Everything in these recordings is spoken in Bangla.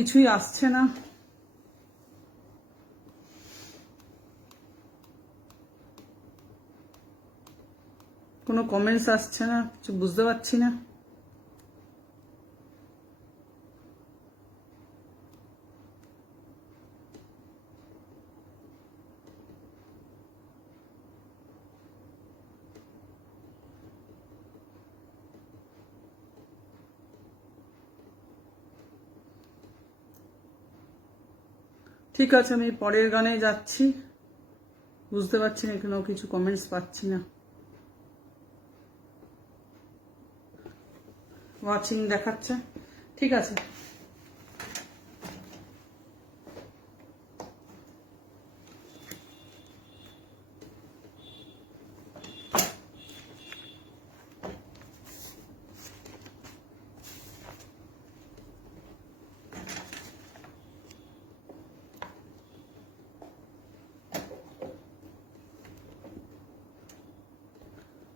কিছুই আসছে না। কোনো কমেন্টস আসছে না, কিছু বুঝতে পারছি না। ঠিক আছে, আমি পরের গানে যাচ্ছি। বুঝতে পারছি না, এখানেও কিছু কমেন্টস পাচ্ছি না। ওয়াচিং দেখাচ্ছে, ঠিক আছে।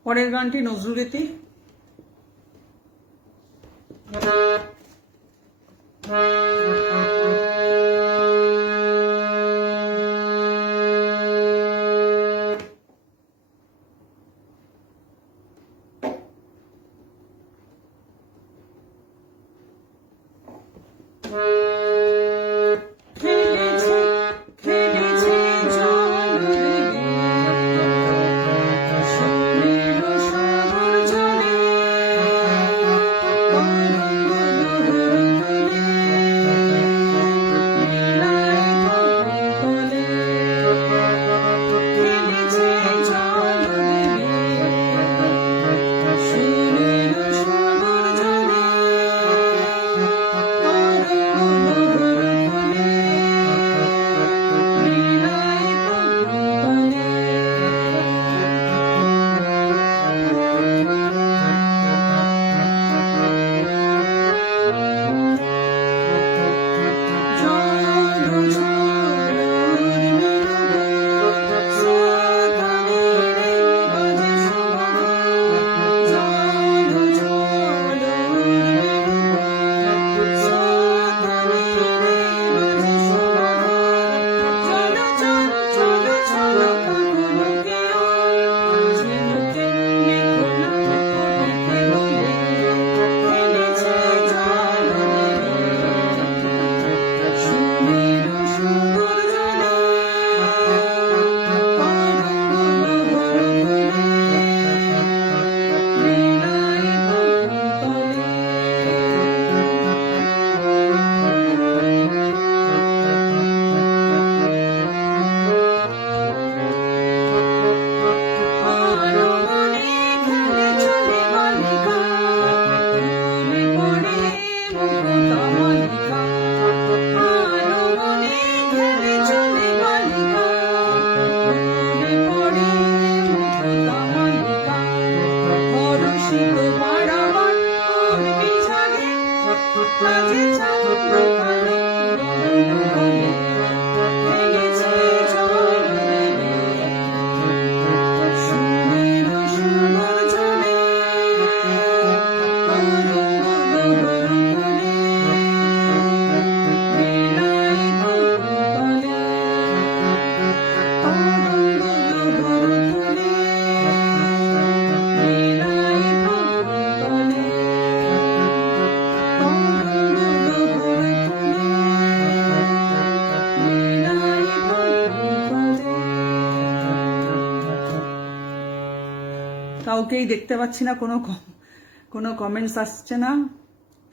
পরের গানটি নজরুলগীতি। কাউকেই দেখতে পাচ্ছি না, কোনো কমেন্টস আসছে না।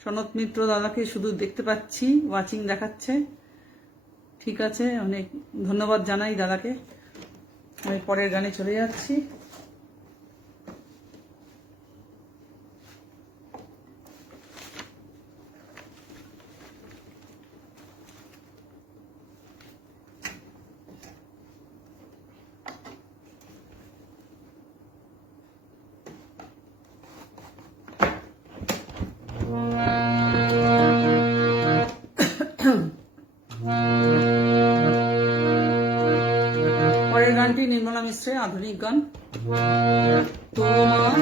সনত মিত্র দাদাকে শুধু দেখতে পাচ্ছি, ওয়াচিং দেখাচ্ছে। ঠিক আছে, অনেক ধন্যবাদ জানাই দাদাকে। আমি পরের গানে চলে যাচ্ছি। পরের গানটি নির্মলা মিশ্রের আধুনিক গান। তোমার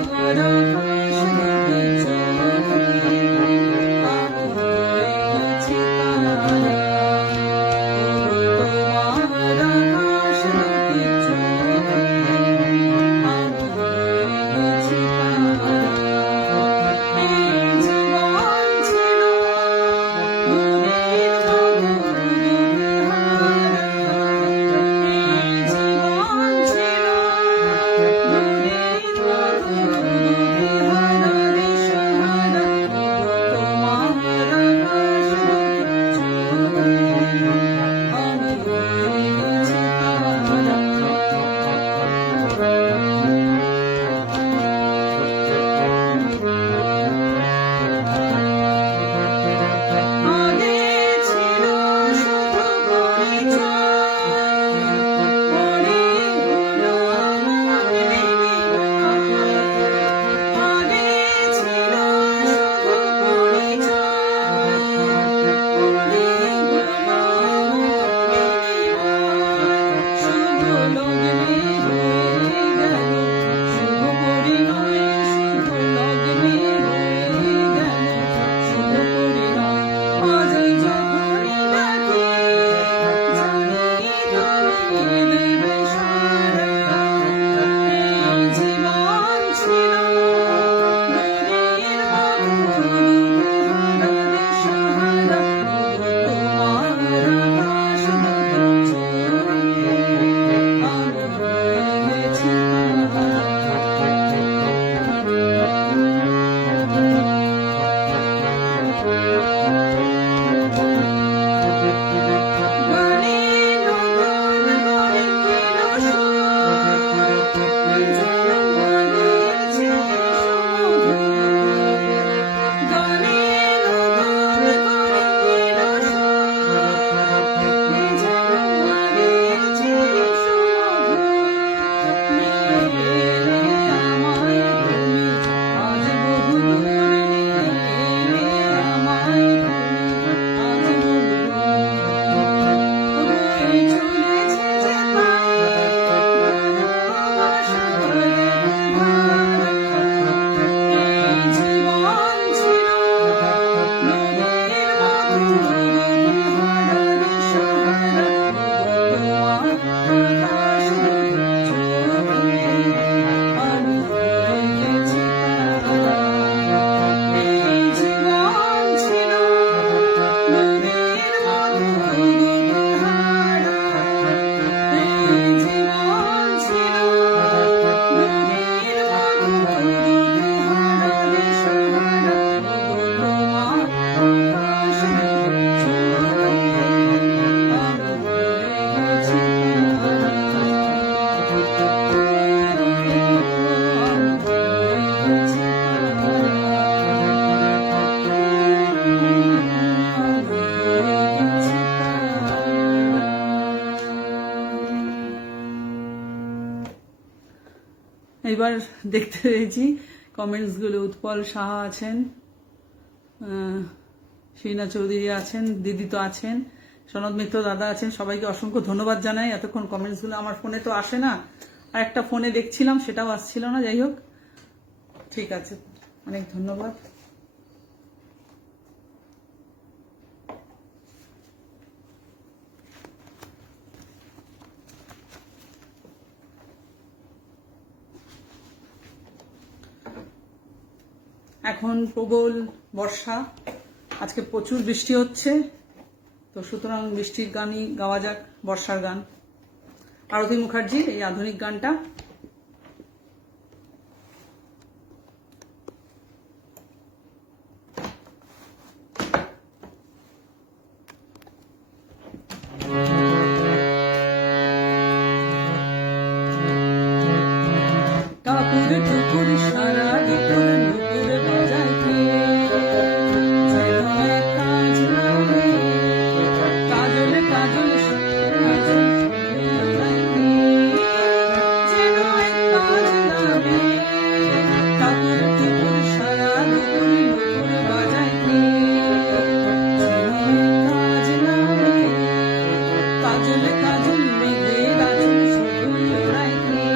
এবার দেখতে পেয়েছি কমেন্টসগুলো। উৎপল সাহা আছেন, শীনা চৌধুরী আছেন, দিদি তো আছেন, সনদ মিত্র দাদা আছেন। সবাইকে অসংখ্য ধন্যবাদ জানাই। এতক্ষণ কমেন্টসগুলো আমার ফোনে তো আসে না, আর একটা ফোনে দেখছিলাম সেটাও আসছিল না। যাই হোক, ঠিক আছে, অনেক ধন্যবাদ। এখন প্রবল বর্ষা, আজকে প্রচুর বৃষ্টি হচ্ছে, তো সুতরাং বৃষ্টির গানই গাওয়া যাক, বর্ষার গান। আরতি মুখার্জির এই আধুনিক গানটা। কাপুর টুকুর সারা দুপুর নুপুর বাজায় কে, যেন এক কাজ নামে কাজল কাজল কাজল বাজায় কে, যেন এক কাজ নামে কাপুর টুকুর সারা দুপুর নুপুর বাজায় কে, যেন এক কাজ নামে কাজল কাজল মেঘের আঁচল শুধু ওড়ায় কে,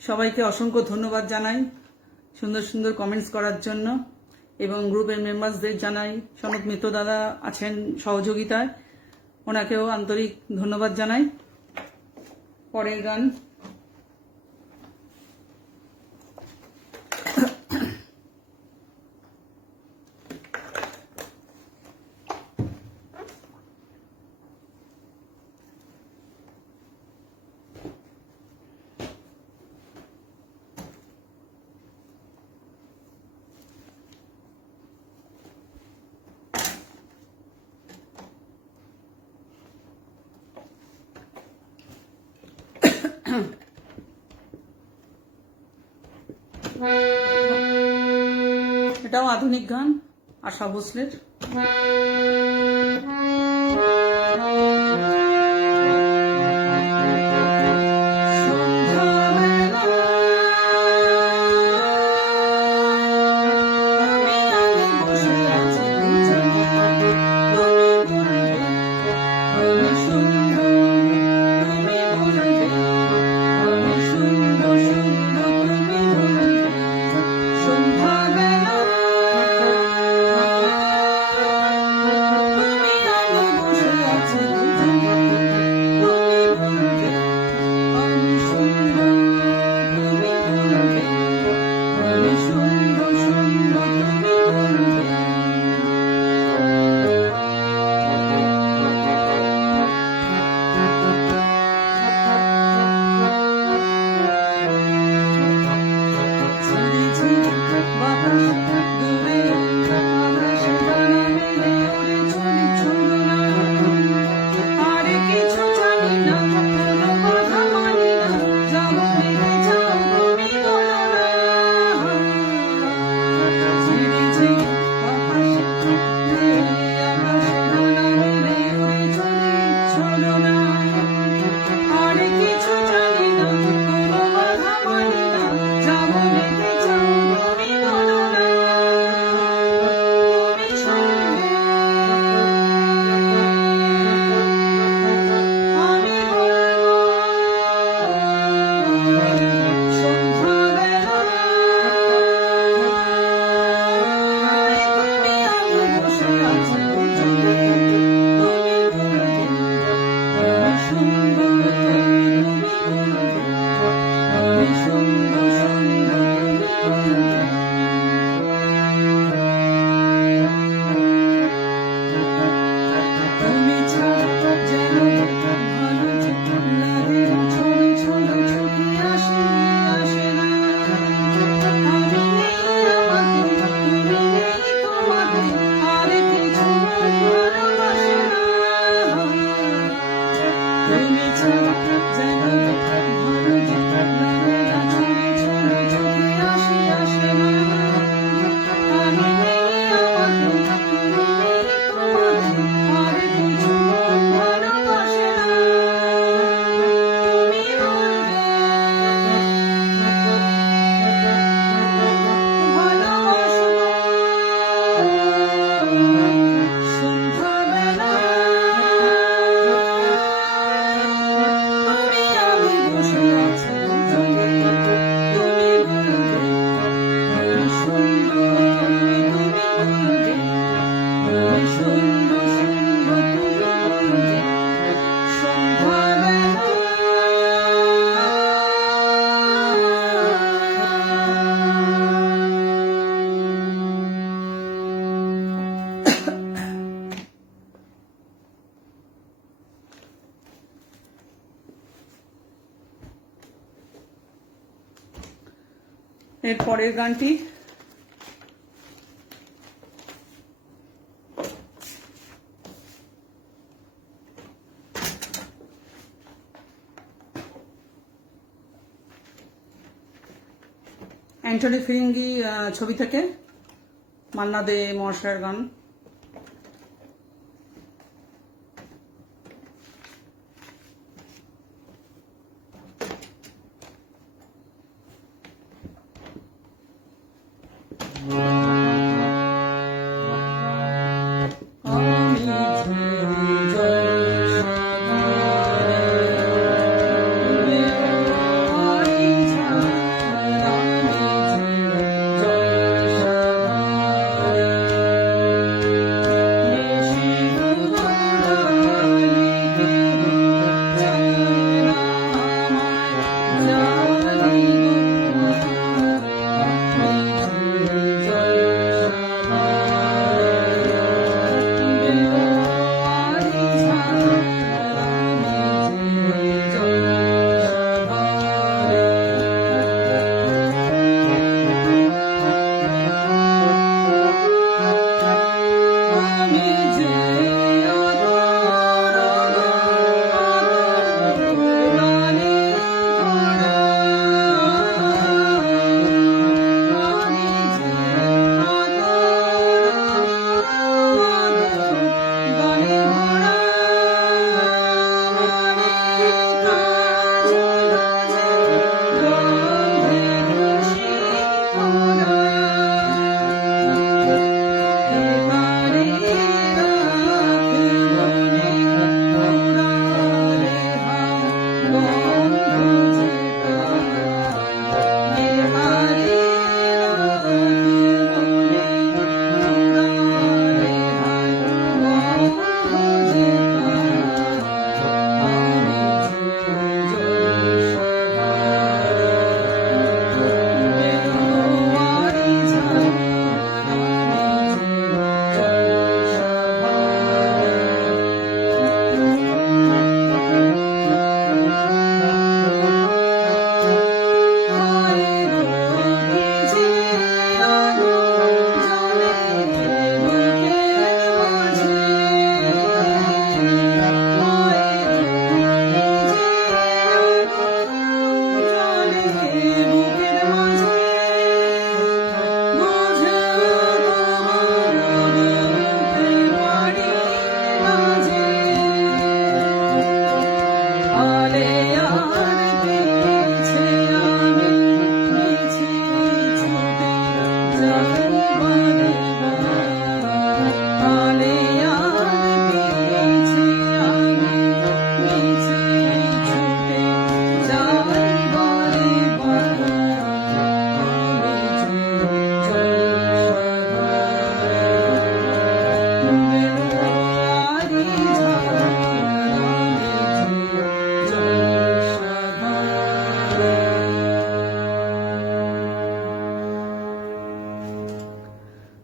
সবাইকে অসংখ্য ধন্যবাদ জানাই সুন্দর সুন্দর কমেন্টস করার জন্য, এবং গ্রুপের মেম্বারসদের জানাই, সনদ মিত্র দাদা আছেন সহযোগিতায়, ওনাকেও আন্তরিক ধন্যবাদ জানাই। পরের গান এটাও আধুনিক গান, আশা ভোসলের। এর পরের গানটি অ্যান্টনি ফিরিঙ্গি ছবি থেকে মান্না দে মহাশয়ের গান।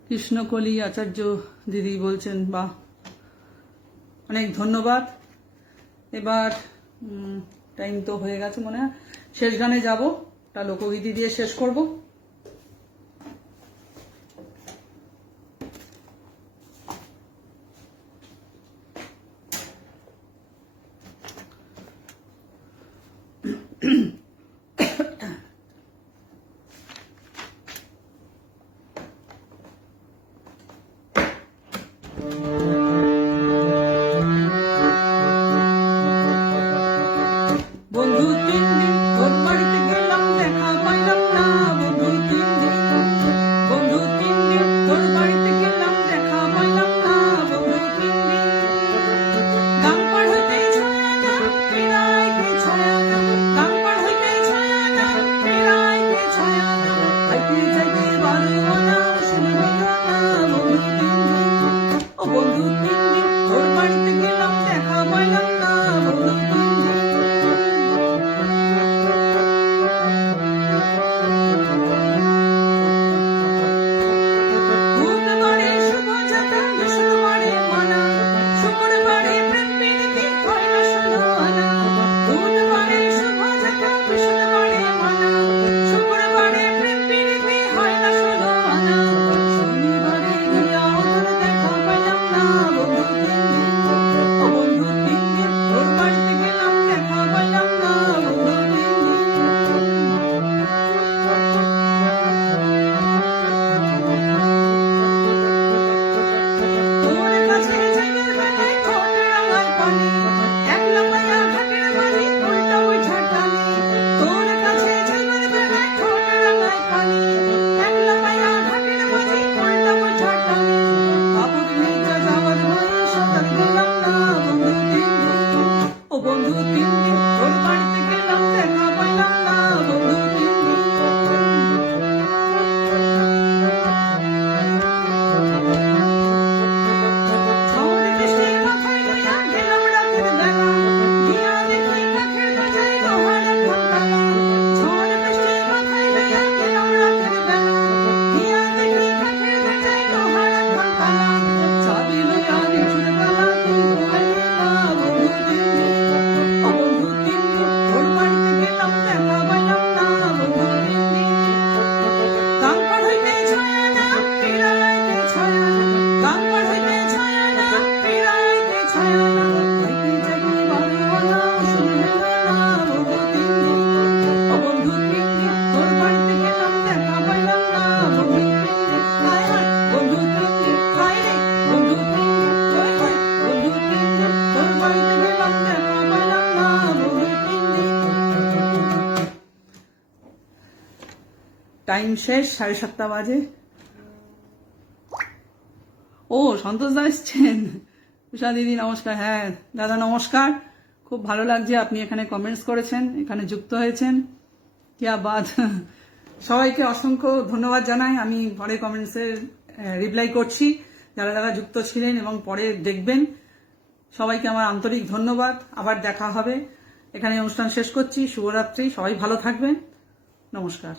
কৃষ্ণকলি আচার্য দিদি বলছেন বাহ, অনেক ধন্যবাদ। এবার টাইম তো হয়ে গেছে মনে হয়, শেষ গানে যাব, একটা লোকগীতি দিয়ে শেষ করব। বন্ধু 3 দিন তোর বাড়িতে গেলাম, দেখা পাইলাম না। টাইম শেষ, 7:30 বাজে। ও সন্তোষ দা এসছেন। উষা দিদি নমস্কার। হ্যাঁ দাদা নমস্কার, খুব ভালো লাগছে আপনি এখানে কমেন্টস করেছেন, এখানে যুক্ত হয়েছেন, কিয়া বাদ। সবাইকে অসংখ্য ধন্যবাদ জানাই, আমি পরে কমেন্টসের রিপ্লাই করছি যারা যারা যুক্ত ছিলেন এবং পরে দেখবেন। সবাইকে আমার আন্তরিক ধন্যবাদ, আবার দেখা হবে। এখানে অনুষ্ঠান শেষ করছি, শুভরাত্রি, সবাই ভালো থাকবেন, নমস্কার।